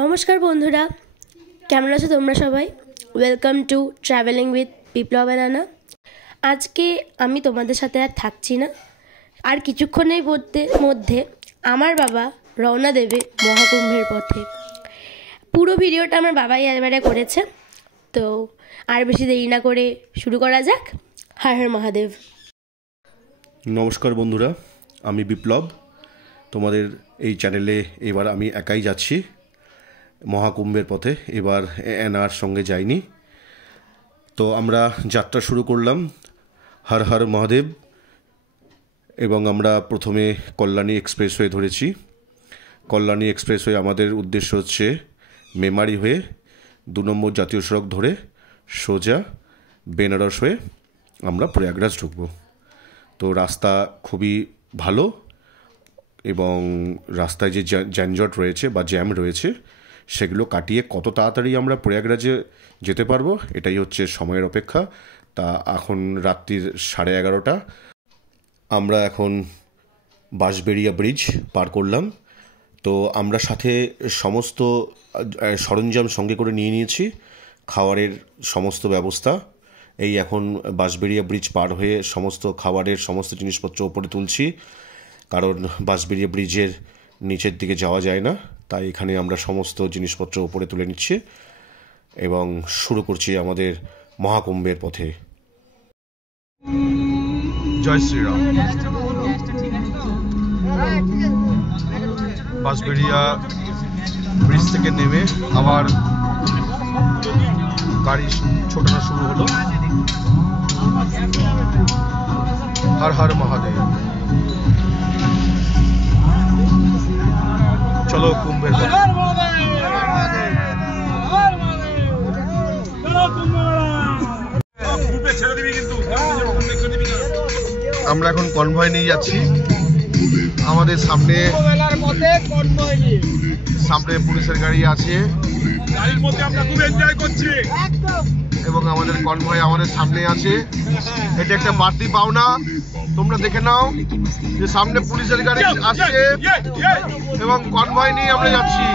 নমস্কার বন্ধুরা, কেমন আছো তোমরা সবাই? Welcome to travelling with Biplab and আনা। আজকে আমি তোমাদের সাথে আর থাকছি না। আর কিছুক্ষণের মধ্যে আমার বাবা রওনা দেবে মহাকুম্ভের পথে। পুরো ভিডিওটা আমার বাবাই এবারে করেছে, তো আর বেশি দেরি না করে শুরু করা যাক। হর হর মহাদেব। নমস্কার বন্ধুরা, আমি বিপ্লব। তোমাদের এই চ্যানেলে এবার আমি একাই যাচ্ছি মহাকুম্ভের পথে। এবার অ্যানার সঙ্গে যাইনি। তো আমরা যাত্রা শুরু করলাম হর হর মহাদেব, এবং আমরা প্রথমে কল্যাণী এক্সপ্রেসওয়ে ধরেছি। কল্যাণী এক্সপ্রেসওয়ে আমাদের উদ্দেশ্য হচ্ছে মেমারি হয়ে 2 নম্বর জাতীয় সড়ক ধরে সোজা বেনারস হয়ে আমরা প্রয়াগরাজ ঢুকব। তো রাস্তা খুবই ভালো, এবং রাস্তায় যে যানজট রয়েছে বা জ্যাম রয়েছে সেগুলো কাটিয়ে কত তাড়াতাড়ি আমরা প্রয়াগরাজে যেতে পারবো এটাই হচ্ছে সময়ের অপেক্ষা। তা এখন রাত্রির 11:30। আমরা এখন বাঁশবেড়িয়া ব্রিজ পার করলাম। তো আমরা সাথে সমস্ত সরঞ্জাম সঙ্গে করে নিয়ে নিয়েছি, খাবারের সমস্ত ব্যবস্থা। এই এখন বাঁশবেড়িয়া ব্রিজ পার হয়ে সমস্ত খাবারের সমস্ত জিনিসপত্র ওপরে তুলছি, কারণ বাঁশবেড়িয়া ব্রিজের নিচের দিকে যাওয়া যায় না। তাই এখানে আমরা সমস্ত জিনিসপত্র ওপরে তুলে নিচ্ছি এবং শুরু করছি আমাদের মহাকুম্ভের পথে। জয় শ্রীরাম। বাঁশবেড়িয়া ব্রিজ থেকে নেমে আবার গাড়ি ছোটানো শুরু হলো। হর হর মহাদেব। চলো কুম্ভের পথে। আমরা এখন কনভয় নিয়ে যাচ্ছি। আমাদের সামনে পুলিশের গাড়ি আছে, এবং আমাদের কনভয় আমাদের সামনে আছে। এটা একটা বাড়তি পাওনা। তোমরা দেখে নাও যে সামনে পুলিশের গাড়ি আসছে এবং কনভয় নিয়ে আমরা যাচ্ছি।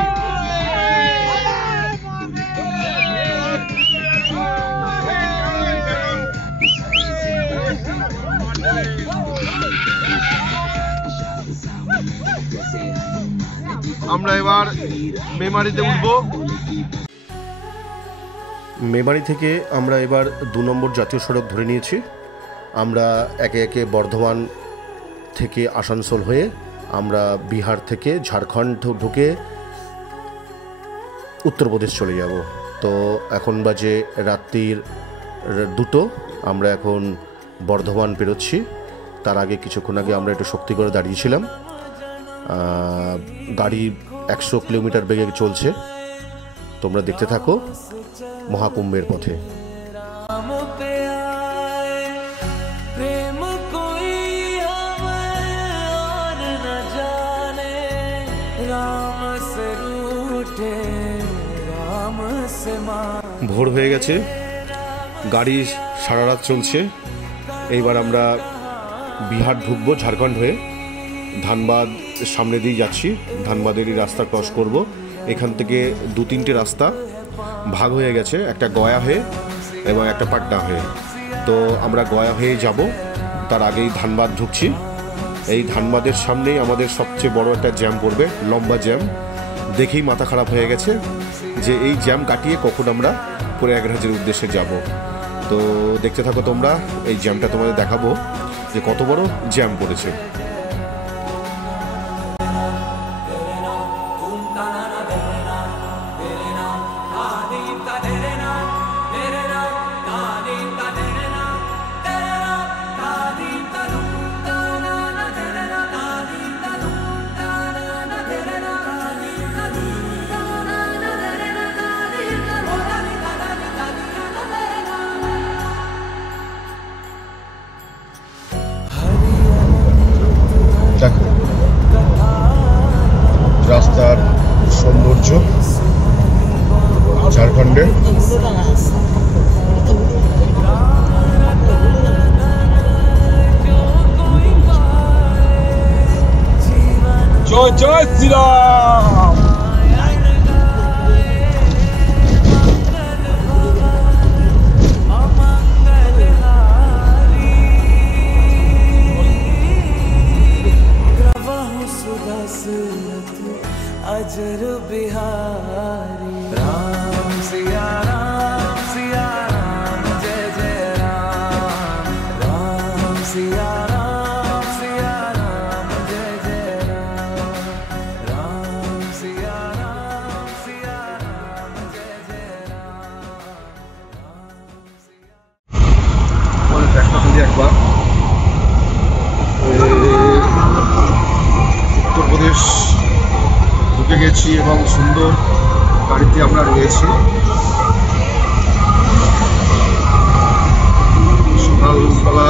আমরা এবার মেমারিতে উঠব। মেমারি থেকে আমরা এবার 2 নম্বর জাতীয় সড়ক ধরে নিয়েছি। আমরা একে একে বর্ধমান থেকে আসানসোল হয়ে আমরা বিহার থেকে ঝাড়খণ্ড ঢুকে উত্তরপ্রদেশ চলে যাব। তো এখন বাজে রাত্রির 2টো। আমরা এখন বর্ধমান পেরোচ্ছি। তার আগে কিছুক্ষণ আগে আমরা একটু শক্তি করে দাঁড়িয়েছিলাম। গাড়ি 100 কিলোমিটার বেগে চলছে। তোমরা দেখতে থাকো মহাকুম্ভের পথে। ভোর হয়ে গেছে, গাড়ি সারা রাত চলছে। এইবার আমরা বিহার ঢুকবো ঝাড়খণ্ড হয়ে। ধানবাদ সামনে দিয়ে যাচ্ছি, ধানবাদেরই রাস্তা ক্রস করব। এখান থেকে 2-3টে রাস্তা ভাগ হয়ে গেছে, একটা গয়া হয়ে এবং একটা পাটনা হয়ে। তো আমরা গয়া হয়ে যাব, তার আগেই ধানবাদ ঢুকছি। এই ধানবাদের সামনেই আমাদের সবচেয়ে বড় একটা জ্যাম পড়বে, লম্বা জ্যাম। দেখেই মাথা খারাপ হয়ে গেছে যে এই জ্যাম কাটিয়ে কখন আমরা প্রয়াগরাজের উদ্দেশ্যে যাব। তো দেখতে থাকো তোমরা, এই জ্যামটা তোমাদের দেখাবো যে কত বড় জ্যাম পড়েছে। রাস্তার সৌন্দর্য ঝাড়খণ্ডে। জয় জয় শ্রীরাম। बिहारी राम सिया राम जय जय राम राम सिया राम जय जय राम राम सिया राम जय जय राम একবার উত্তরপ্রদেশ ঢুকে গেছি এবং সুন্দর গাড়িতে আমরা রয়েছি। সকালবেলা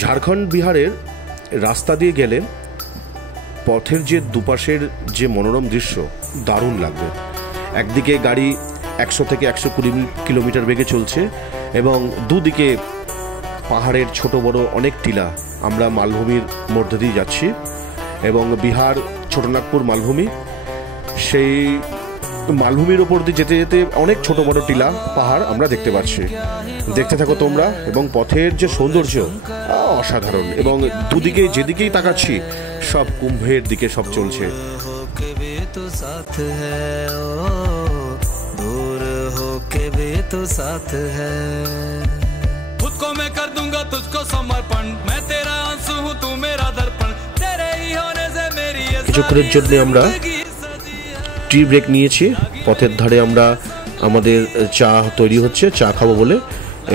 ঝাড়খণ্ড বিহারের রাস্তা দিয়ে গেলে পথের যে দুপাশের যে মনোরম দৃশ্য দারুণ লাগবে। একদিকে গাড়ি 100 থেকে 120 কিলোমিটার বেগে চলছে এবং দুদিকে পাহাড়ের ছোট বড় অনেক টিলা। আমরা মালভূমির মধ্যে দিয়ে যাচ্ছি এবং বিহার ছোটনাগপুর মালভূমি, সেই মালভূমির ওপর দিয়ে যেতে যেতে অনেক ছোট বড় টিলা পাহাড় আমরা দেখতে পাচ্ছি। দেখতে থাকো তোমরা এবং পথের যে সৌন্দর্য অসাধারণ এবং দুদিকে যেদিকেই তাকাচ্ছি সব কুম্ভের দিকে সব চলছে। खुद को मैं कर दूंगा तुझको समर्पण मैं तेरा आंसू हूँ तू मेरा दर्पण तेरे ही होने से मेरी কিছুক্ষণের জন্য আমরা টি ব্রেক নিয়েছি। পথের ধারে আমরা আমাদের চা তৈরি হচ্ছে, চা খাবো বলে,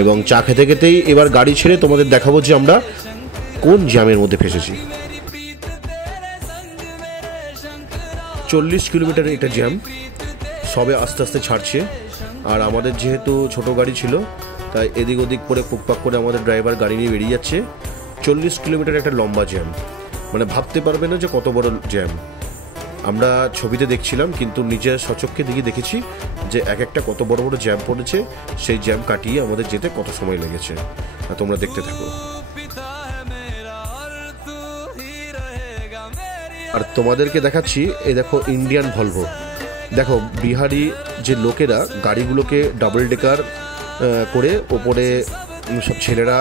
এবং চা খেতে খেতেই এবার গাড়ি ছেড়ে তোমাদের দেখাবো যে আমরা কোন জ্যামের মধ্যে ফেসেছি। 40 কিলোমিটার এটা জ্যাম, সবে আস্তে আস্তে ছাড়ছে। আর আমাদের যেহেতু ছোট গাড়ি ছিল তাই এদিক ওদিক করে পুকপাক করে আমাদের ড্রাইভার গাড়ি নিয়ে বেরিয়ে যাচ্ছে। 40 কিলোমিটার একটা লম্বা জ্যাম, মানে ভাবতে পারবে না যে কত বড় জ্যাম। আমরা ছবিতে দেখছিলাম কিন্তু নিজের সচক্ষে দিকে দেখেছি যে এক একটা কত বড় বড় জ্যাম পড়েছে। সেই জ্যাম কাটিয়ে আমাদের যেতে কত সময় লেগেছে তোমরা দেখতে থাকো। আর তোমাদেরকে দেখাচ্ছি এই দেখো ইন্ডিয়ান ভলভো। দেখো বিহারি যে লোকেরা গাড়িগুলোকে ডাবল ডেকার করে ওপরে সব ছেলেরা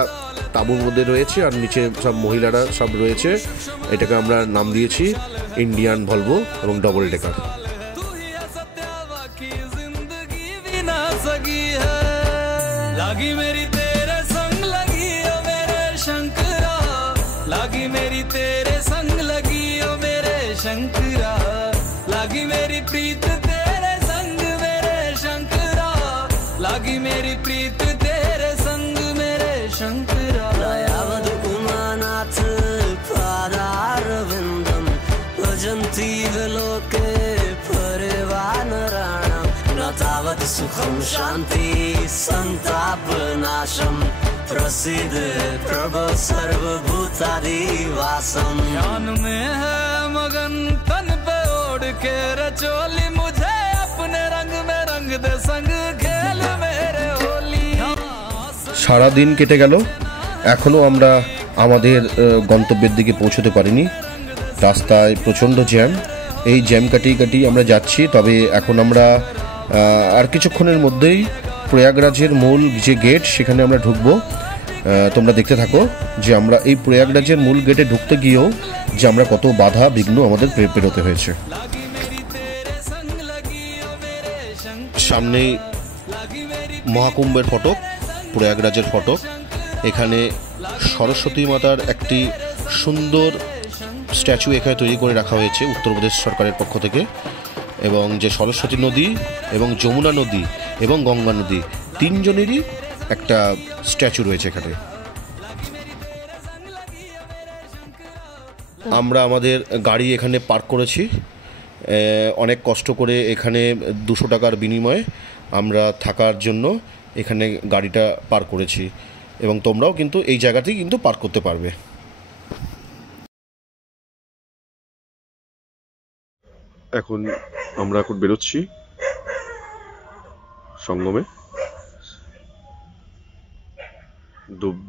তাঁবুর মধ্যে রয়েছে আর নিচে সব মহিলারা সব রয়েছে। এটাকে আমরা নাম দিয়েছি ইন্ডিয়ান ভলভো এবং ডবল ডেকার। लागी मेरी तेरे संग लगी ओ मेरे शंकरा लागी मेरी तेरे संग लगी ओ मेरे शंकरा लागी मेरी प्रीत तेरे संग मेरे शंकरा लागी मेरी प्रीत तेरे संग मेरे शंकरा दयावद उमानाथ पादारविंदम भजन्ति लोके परिवान राणम न तावत् सुखम शांति संताप नाशम प्रसिद्ध प्रभु सर्वभूतादिवासम ध्यान में है मगन तन पे ओढ़ के रचोली मुझे अपने रंग में रंग दे संग खेल मेरे होली। সারাদিন কেটে গেল, এখনও আমরা আমাদের গন্তব্যের দিকে পৌঁছতে পারিনি। রাস্তায় প্রচণ্ড জ্যাম, এই জ্যাম কাটিয়ে কাটিয়ে আমরা যাচ্ছি। তবে এখন আমরা আর কিছুক্ষণের মধ্যেই প্রয়াগরাজের মূল যে গেট সেখানে আমরা ঢুকবো। তোমরা দেখতে থাকো যে আমরা এই প্রয়াগরাজের মূল গেটে ঢুকতে গিয়েও যে আমরা কত বাধা বিঘ্ন আমাদের পেরোতে হয়েছে। সামনেই মহাকুম্ভের ফটক, প্রয়াগরাজের ফটক। এখানে সরস্বতী মাতার একটি সুন্দর স্ট্যাচু এখানে তৈরি করে রাখা হয়েছে উত্তরপ্রদেশ সরকারের পক্ষ থেকে। এবং যে সরস্বতী নদী এবং যমুনা নদী এবং গঙ্গা নদী তিনজনেরই একটা স্ট্যাচু রয়েছে এখানে। আমরা আমাদের গাড়ি এখানে পার্ক করেছি অনেক কষ্ট করে। এখানে 200 টাকার বিনিময়ে আমরা থাকার জন্য এখানে গাড়িটা পার্ক করেছি এবং তোমরাও কিন্তু এই জায়গাতেই কিন্তু পার্ক করতে পারবে। এখন আমরা বেরোচ্ছি সঙ্গমে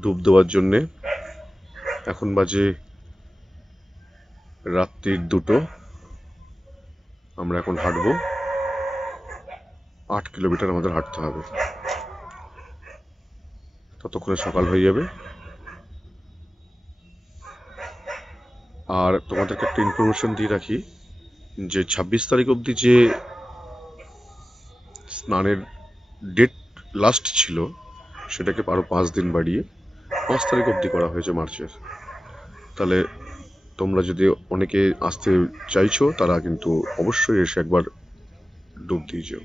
ডুব দেওয়ার জন্যে। এখন বাজে রাত্রির 2টো। আমরা এখন হাঁটবো, 8 কিলোমিটার আমাদের হাঁটতে হবে, ততক্ষণে সকাল হয়ে যাবে। আর তোমাদেরকে একটা ইনফরমেশন দিয়ে রাখি যে 26 তারিখ অবধি যে স্নানের ডেট লাস্ট ছিল সেটাকে আরও 5 দিন বাড়িয়ে 5 তারিখ অবধি করা হয়েছে মার্চের। তাহলে তোমরা যদি অনেকে আসতে চাইছো তারা কিন্তু অবশ্যই এসে একবার ডুব দিয়ে যাও।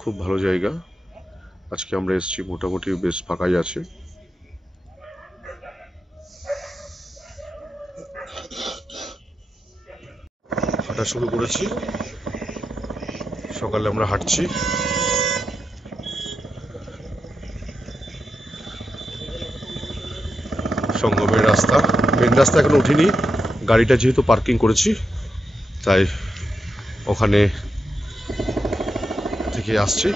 খুব ভালো জায়গা। আজকে আমরা এসেছি, মোটামুটি বেশ ফাঁকাই আছে। হাঁটা শুরু করেছি, সকালে আমরা হাঁটছি। সঙ্গমের রাস্তা, মেন রাস্তা এখনো উঠিনি, গাড়িটা যেহেতু পার্কিং করেছি তাই ওখানে থেকে আসছি।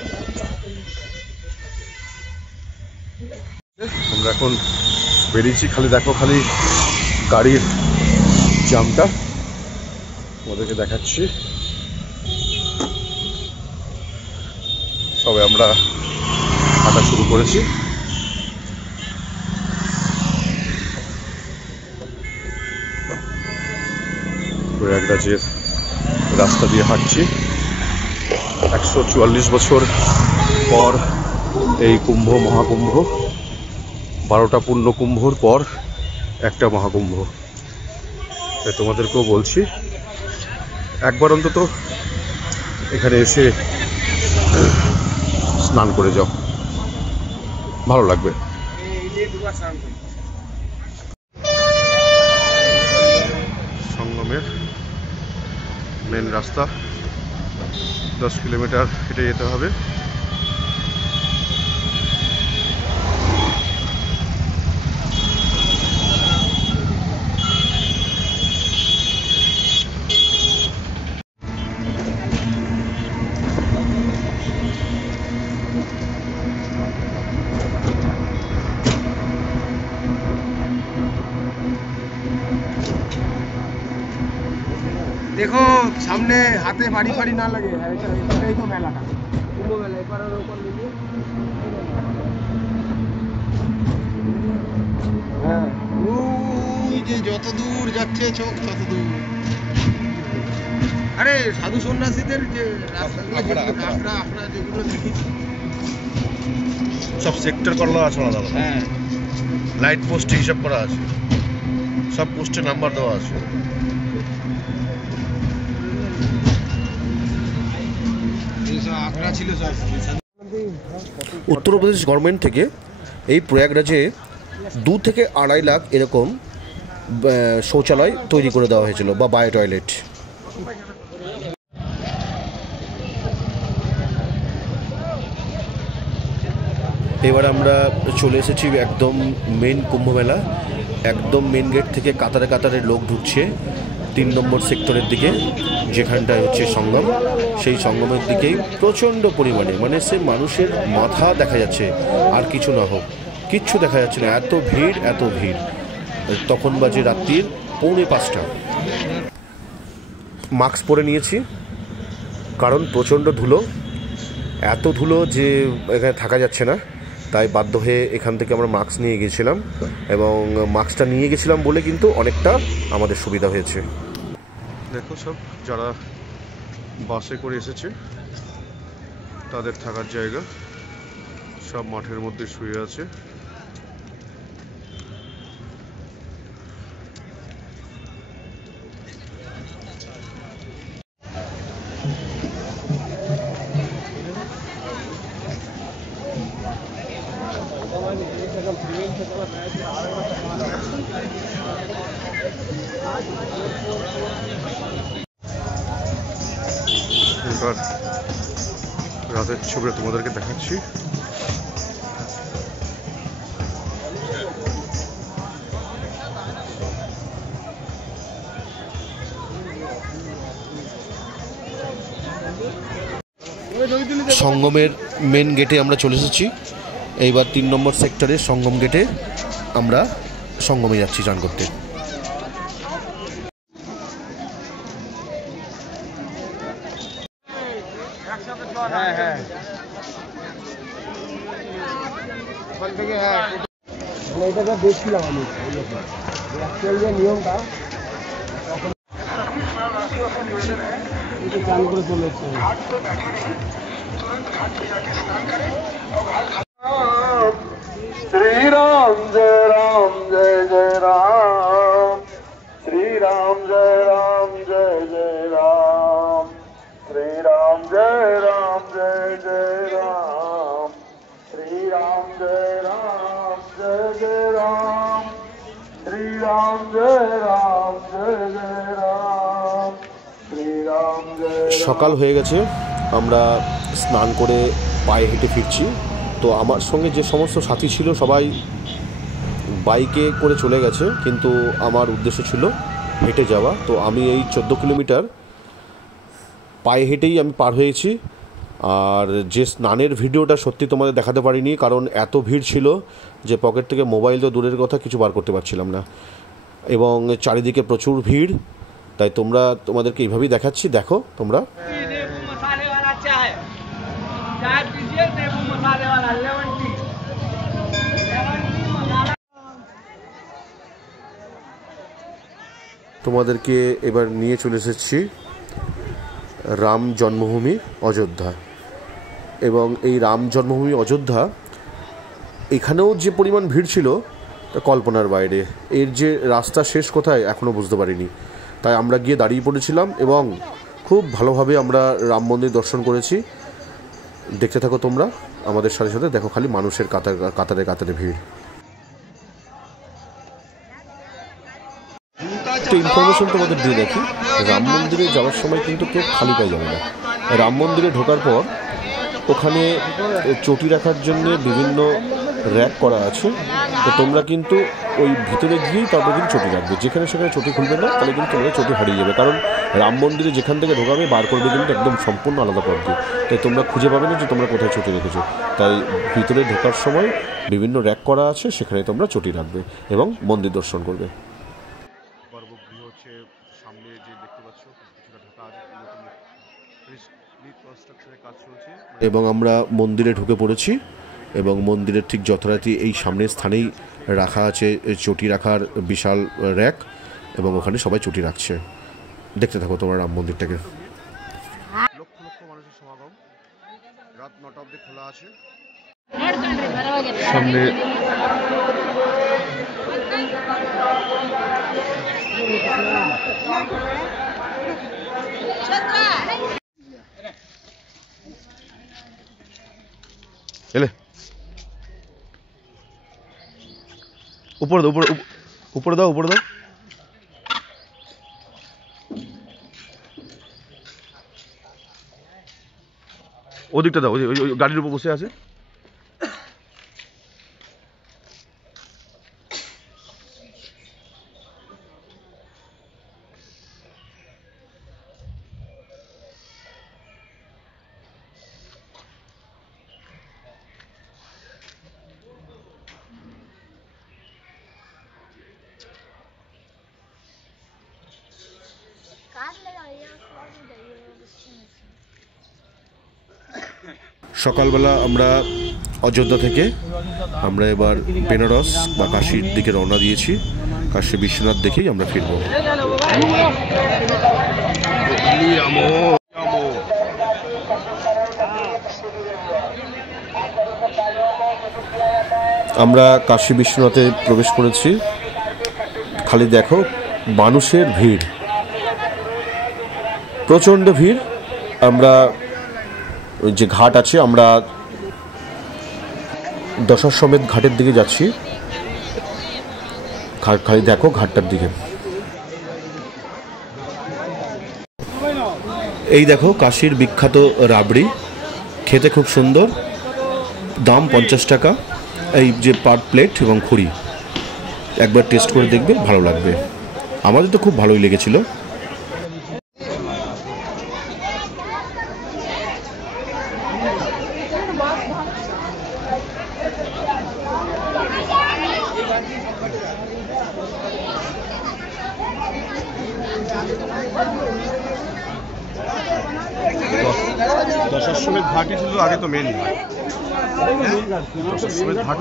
আমরা এখন বেরিয়েছি, খালি দেখো খালি গাড়ির জামটা ওদেরকে দেখাচ্ছি। সবে আমরা হাঁটা শুরু করেছি। প্রয়াগরাজের রাস্তা দিয়ে হাঁটছি। 144 বছর পর এই কুম্ভ, মহাকুম্ভ, 12টা পূর্ণ কুম্ভর পর একটা মহাকুম্ভ। তাই তোমাদেরকেও বলছি একবার অন্তত এখানে এসে স্নান করে যাও, ভালো লাগবে। সঙ্গমের মেন রাস্তা, 10 কিলোমিটার হেঁটে যেতে হবে। देखो सामने हाथे बाड़ी फाड़ी ना लगे, एटाई तो मेलाटा कुंभ मेला। एक बार ऊपर लीजिए। হ্যাঁ, ওই যে যত দূর যাচ্ছে চোখ তত দূর। আরে সাধু সন্ন্যাসীদের যে রাস্তাগুলো, আমরা যেগুলো দেখেছি সব সেক্টর করা আছে আলাদা আলাদা। হ্যাঁ, লাইট পোস্টে হিসাব করা আছে, সব পোস্টে নাম্বার দেওয়া আছে। উত্তরপ্রদেশ গভর্নমেন্ট থেকে এই প্রয়াগরাজে 2 থেকে 2.5 লাখ এরকম শৌচালয় তৈরি করে দেওয়া হয়েছিল, বা বায়ো টয়লেট। এবার আমরা চলে এসেছি একদম মেন কুম্ভমেলা। একদম মেন গেট থেকে কাতারে কাতারে লোক ঢুকছে 3 নম্বর সেক্টরের দিকে, যেখানটায় হচ্ছে সঙ্গম। সেই সঙ্গমের দিকেই প্রচণ্ড পরিমাণে, মানে সে মানুষের মাথা দেখা যাচ্ছে, আর কিছু না হোক কিচ্ছু দেখা যাচ্ছে না, এত ভিড় এত ভিড়। তখন বাজে রাত্রির 4:45। মাস্ক পরে নিয়েছি কারণ প্রচণ্ড ধুলো, এত ধুলো যে এখানে থাকা যাচ্ছে না, তাই বাধ্য হয়ে এখান থেকে আমরা মাস্ক নিয়ে গেছিলাম। এবং মাস্কটা নিয়ে গেছিলাম বলে কিন্তু অনেকটা আমাদের সুবিধা হয়েছে। দেখো সব যারা বাসে করে এসেছে তাদের থাকার জায়গা, সব মাঠের মধ্যে শুয়ে আছে। এবার রাতের ছবিটা তোমাদেরকে দেখাচ্ছি। সঙ্গমের মেন গেটে আমরা চলে এসেছি। এইবার 3 নম্বর সেক্টরের সঙ্গম গেটে আমরা সঙ্গমে যাচ্ছি চান করতে। এটা দেখছিলাম আমি, নিয়মটা श्री राम जय जय राम, श्री राम जय जय राम, श्री राम जय जय राम, श्री राम जय जय राम, श्री राम जय जय राम, श्री राम जय। সকাল হয়ে গেছে, আমরা স্নান করে পায়ে হেঁটে ফিরছি। তো আমার সঙ্গে যে সমস্ত সাথী ছিল সবাই বাইকে করে চলে গেছে, কিন্তু আমার উদ্দেশ্য ছিল হেঁটে যাওয়া। তো আমি এই 14 কিলোমিটার পায়ে হেঁটেই আমি পার হয়েছি। আর যে স্নানের ভিডিওটা সত্যি তোমাদের দেখাতে পারিনি, কারণ এত ভিড় ছিল যে পকেট থেকে মোবাইল তো দূরের কথা কিছু বার করতে পারছিলাম না, এবং চারিদিকে প্রচুর ভিড়। তাই তোমাদেরকে এইভাবেই দেখাচ্ছি, দেখো তোমরা। তোমাদেরকে এবার নিয়ে চলে এসেছি রাম জন্মভূমি অযোধ্যা। এবং এই রাম জন্মভূমি অযোধ্যা, এখানেও যে পরিমাণ ভিড় ছিল তা কল্পনার বাইরে। এর যে রাস্তা শেষ কোথায় এখনও বুঝতে পারিনি। তাই আমরা গিয়ে দাঁড়িয়ে পড়েছিলাম এবং খুব ভালোভাবে আমরা রাম মন্দির দর্শন করেছি। দেখতে থাকো তোমরা আমাদের সাথে সাথে, দেখো খালি মানুষের কাতারে কাতারে ভিড়। একটা ইনফরমেশন তোমাদের দিয়ে রাখি, রাম মন্দিরে যাওয়ার সময় কিন্তু কেউ খালি পায়ে যাবে না। রাম মন্দিরে ঢোকার পর ওখানে চটি রাখার জন্য বিভিন্ন র্যাক করা আছে। তো তোমরা কিন্তু ওই ভিতরে গিয়েই তারপর কিন্তু চটি রাখবে, যেখানে সেখানে চটি খুলবে না, তাহলে কিন্তু তোমরা চটি হারিয়ে যাবে। কারণ রাম মন্দিরে যেখান থেকে ঢোকাবে বার করবে কিন্তু একদম সম্পূর্ণ আলাদা পদ্ধতি। তাই তোমরা খুঁজে পাবে না যে তোমরা কোথায় চটি রেখেছো। তাই ভিতরে ঢোকার সময় বিভিন্ন র্যাক করা আছে, সেখানে তোমরা চটি রাখবে এবং মন্দির দর্শন করবে। গর্ভগৃহ হচ্ছে সামনে যে দেখতে পাচ্ছ, কিছুটা ঢাকা আছে, রিকনস্ট্রাকশনের কাজ চলছে। এবং আমরা মন্দিরে ঢুকে পড়েছি এবং মন্দিরের ঠিক যথারীতি এই সামনের স্থানেই রাখা আছে চটি রাখার বিশাল র্যাক, এবং ওখানে সবাই চটি রাখছে। দেখতে থাকো তোমরা রাম মন্দিরটাকে। লক্ষ লক্ষ মানুষের সমাগম, রাত 9টা অবধি খোলা আছে। সামনে এলে উপরে দাও, উপরে দাও, উপরে দাও। ওদিকটা দাও, ওই গাড়ির উপর বসে আছে। সকালবেলা আমরা অযোধ্যা থেকে আমরা এবার বেনারস বা কাশীর দিকে রওনা দিয়েছি। কাশী বিশ্বনাথ দেখেই আমরা ফিরব। আমরা কাশী বিশ্বনাথে প্রবেশ করেছি। খালি দেখো মানুষের ভিড়, প্রচণ্ড ভিড়। আমরা ওই যে ঘাট আছে, আমরা দশাশ্বমেধ ঘাটের দিকে যাচ্ছি। খালি দেখো ঘাটটার দিকে। এই দেখো কাশীর বিখ্যাত রাবড়ি, খেতে খুব সুন্দর, দাম 50 টাকা এই যে পার প্লেট, এবং খুঁড়ি। একবার টেস্ট করে দেখবে, ভালো লাগবে। আমাদের তো খুব ভালোই লেগেছিল। দশাশ্বমেধ ঘাটই ছিল আগে, তো মেন দশাশ্বমেধ ঘাট।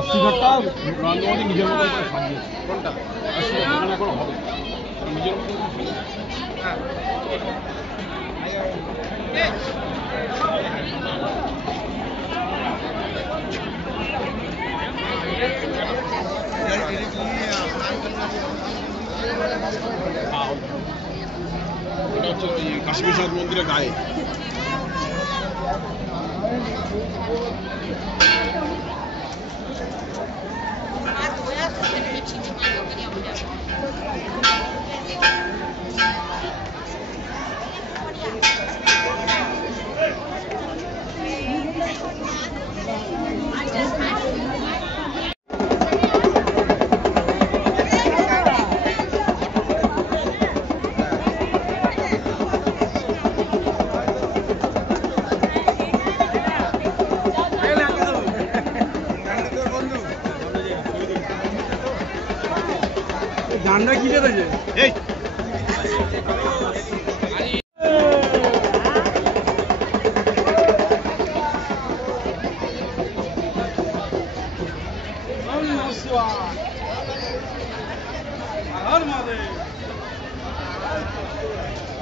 80 ঘাটটা নর্মালি নিজের মতো করে সাজিয়ে কোনটা 80 ঘাট করে হবে নিজের মতো হ্যাঁ এটা হচ্ছে ওই কাশী বিশ্বনাথ মন্দিরের গায়ে গানটা কি রয়েছে এই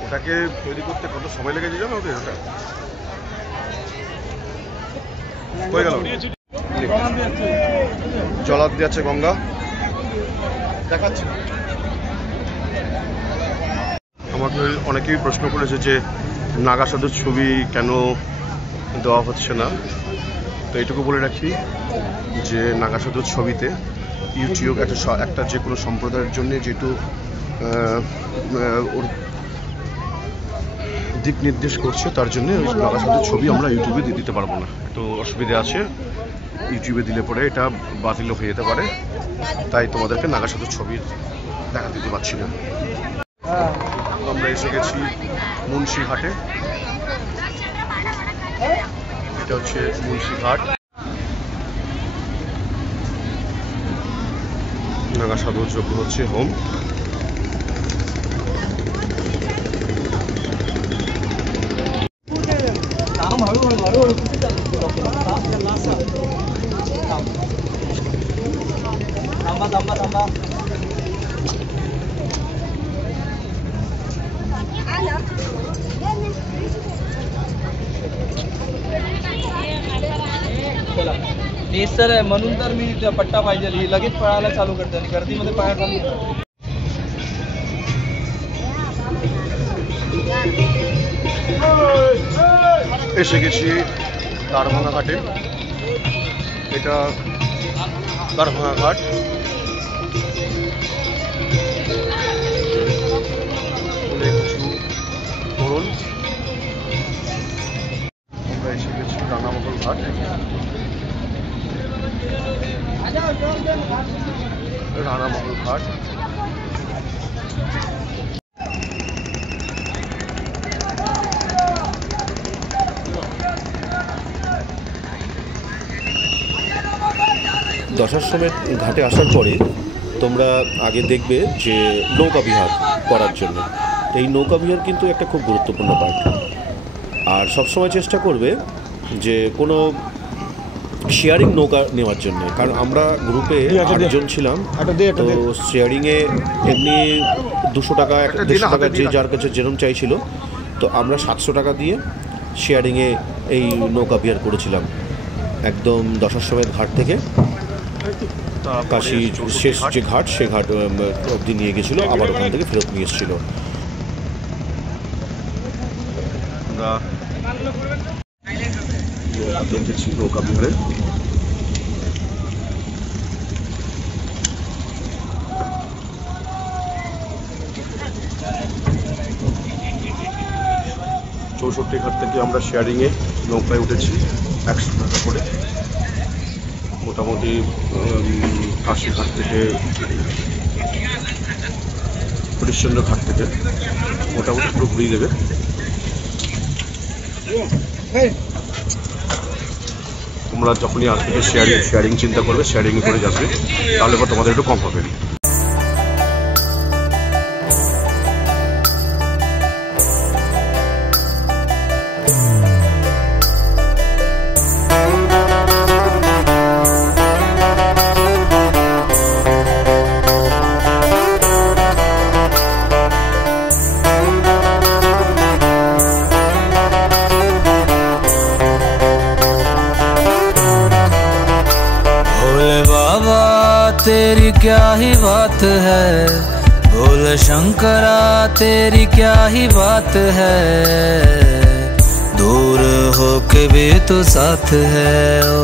এটাকে তৈরি করতে কত সময় লেগেছে জানো ওদের ওটা হয়ে গেল জলার দিয়েছে গঙ্গা দেখাচ্ছি আমাকে অনেকেই প্রশ্ন করেছে যে নাগা সাধুর ছবি কেন দেওয়া হচ্ছে না তো এইটুকু বলে রাখি যে নাগা সাধুর ছবিতে ইউটিউব একটা যে কোনো সম্প্রদায়ের জন্য যেটু ওর দিক নির্দেশ করছে তার জন্য ওই নাগা সাধুর ছবি আমরা ইউটিউবে দিয়ে দিতে পারবো না একটু অসুবিধা আছে ইউটিউবে দিলে পরে এটা বাতিল হয়ে যেতে পারে তাই তোমাদেরকে নাগা সাধুর ছবির দেখা দিতে পারছি না আমরা এসে গেছি মুন্সিঘাটে এটা হচ্ছে মুন্সিঘাট নাগা সাধুর যজ্ঞ হচ্ছে হোম सर म्हणून मी पट्टा पाहिजे लगेच पळायला चालू करते आणि गर्दीमध्ये पाया चालू এসে গেছি দারভাঙা ঘাটে এটা দারভাঙা ঘাট কিছু ধরুন আমরা এসে গেছি রানামহল ঘাট রানামহল ঘাট দশাশ্রমের ঘাটে আসার পরে তোমরা আগে দেখবে যে নৌকা বিহার করার জন্য এই নৌকা বিহার কিন্তু একটা খুব গুরুত্বপূর্ণ পার্ট আর সবসময় চেষ্টা করবে যে কোনো শেয়ারিং নৌকা নেওয়ার জন্য কারণ আমরা গ্রুপে 8 জন ছিলাম তো শেয়ারিংয়ে এমনি 200 টাকা 150 টাকা যে যার কাছে যেরকম চাইছিল তো আমরা 700 টাকা দিয়ে শেয়ারিংয়ে এই নৌকা বিহার করেছিলাম একদম দশাশ্রমের ঘাট থেকে কাশী শেষ যে ঘাট সে ঘাট অবধি নিয়ে গেছিলো আবার ওখান থেকে ফেরত নিয়ে এসেছিলো আমরা দেখেছি নৌকা বিহারে চৌষট্টি ঘাট থেকে আমরা শেয়ারিংয়ে নৌকায় উঠেছি 100 টাকা করে মোটামুটি কাশীঘাট থেকে হরিশ্চন্দ্র ঘাট থেকে মোটামুটি পুরো ঘুরিয়ে দেবে তোমরা যখনই আজ থেকে শেয়ারিং চিন্তা করবে শেয়ারিং করে যাবে তাহলে তোমাদের একটু কম হবে क्या ही बात है, बोल शंकरा तेरी क्या ही बात है। दूर होके भी तो साथ है, ओ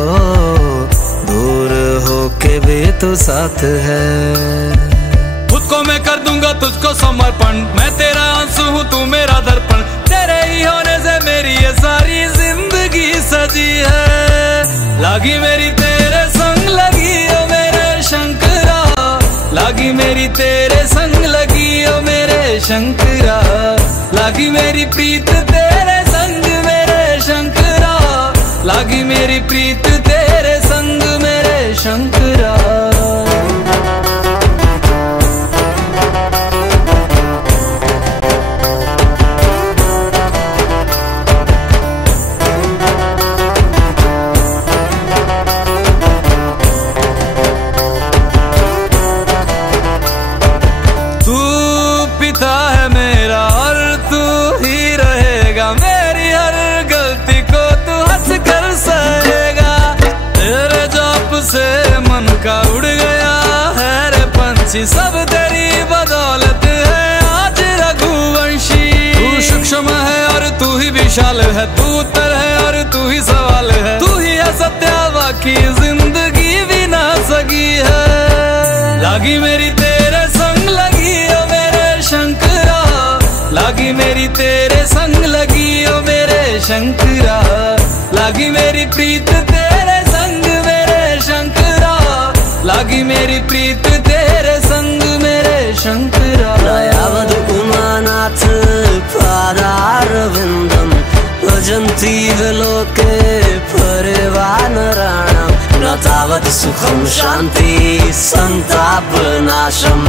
दूर होके भी तो साथ है। खुद को मैं कर दूंगा तुझको समर्पण, मैं तेरा आंसू हूँ तू मेरा दर्पण। तेरे ही होने से मेरी ये सारी जिंदगी सजी है। लागी मेरी तेरे संग लगी ओ मेरे शंकरा, लागी मेरी तेरे संग लगी ओ मेरे शंकरा। लागी मेरी प्रीत तेरे संग मेरे शंकरा, लागी मेरी प्रीत तेरे संग मेरे शंकरा। उड़ गया है रे पंछी, सब तेरी बदौलत है आज रघुवंशी। तू सूक्ष्म है और तू ही विशाल है, तू उत्तर है और तू ही सवाल है। तू ही है सत्य बाकी जिंदगी भी ना सकी है। लागी मेरी तेरे संग लगी ओ मेरे शंकरा, लागी मेरी तेरे संग लगी ओ मेरे शंकरा। लागी मेरी प्रीत तेरे संग मेरे शंकरा, लागी मेरी प्रीत तेरे संग मेरे शंकरा। दयावद उमानाथ पादारविन्दं भजन्ति विलोके परिवानराणां। न तावत् सुखं शान्ति संतापनाशं,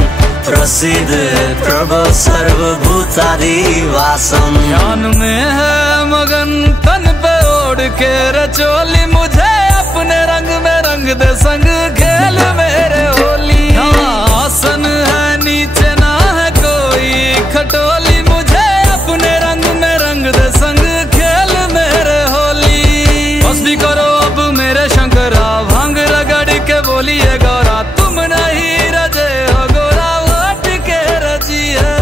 प्रसीद प्रभो सर्वभूतादिवासं। ध्यान में है मगन तन पे ओढ़ के रचोली, मुझे अपने रंग में रंग दे संग खेल मेरे होली। आसन है नीचे ना है कोई खटोली, मुझे अपने रंग में रंग दे संग खेल मेरे होली। बस भी करो अब मेरे शंकरा, भांग रगड़ के बोलिए गौरा। तुम नहीं रजे हो गोरा वाट के रजी है।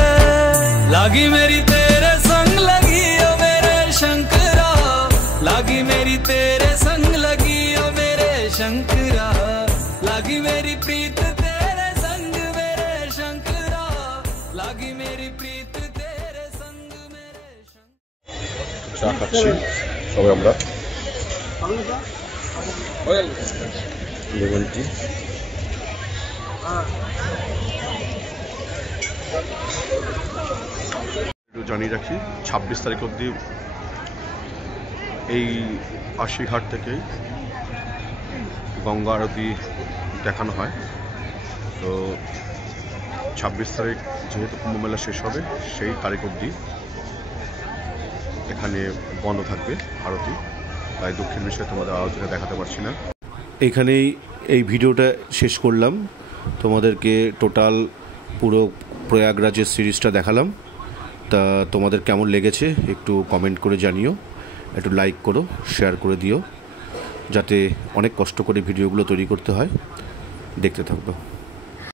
लागी मेरी तेरे संग लगी ओ मेरे शंकरा, लागी मेरी तेरे संग लगी ओ मेरे शंकरा। लागी मेरी प्रीत तेरे संग मेरे शंकरा, लागी मेरी प्रीत तेरे संग मेरे शंकरा। চা খাচ্ছি সবাই আমরা, লেমন টি। জানিয়ে রাখি 26 তারিখ অবধি এই আশিঘাট থেকে গঙ্গা আরতি দেখানো হয়। তো 26 তারিখ যেহেতু কুম্ভমেলা শেষ হবে সেই তারিখ অবধি এখানে বন্ধ থাকবে আরতি, তাই দুঃখের বিষয়ে তোমাদের আরতিটা দেখাতে পারছি না। এইখানেই এই ভিডিওটা শেষ করলাম, তোমাদেরকে টোটাল পুরো প্রয়াগরাজের সিরিজটা দেখালাম। তা তোমাদের কেমন লেগেছে একটু কমেন্ট করে জানিও, একটু লাইক করো, শেয়ার করে দিও, যাতে অনেক কষ্ট করে ভিডিওগুলো তৈরি করতে হয়। দেখতে থাকবো।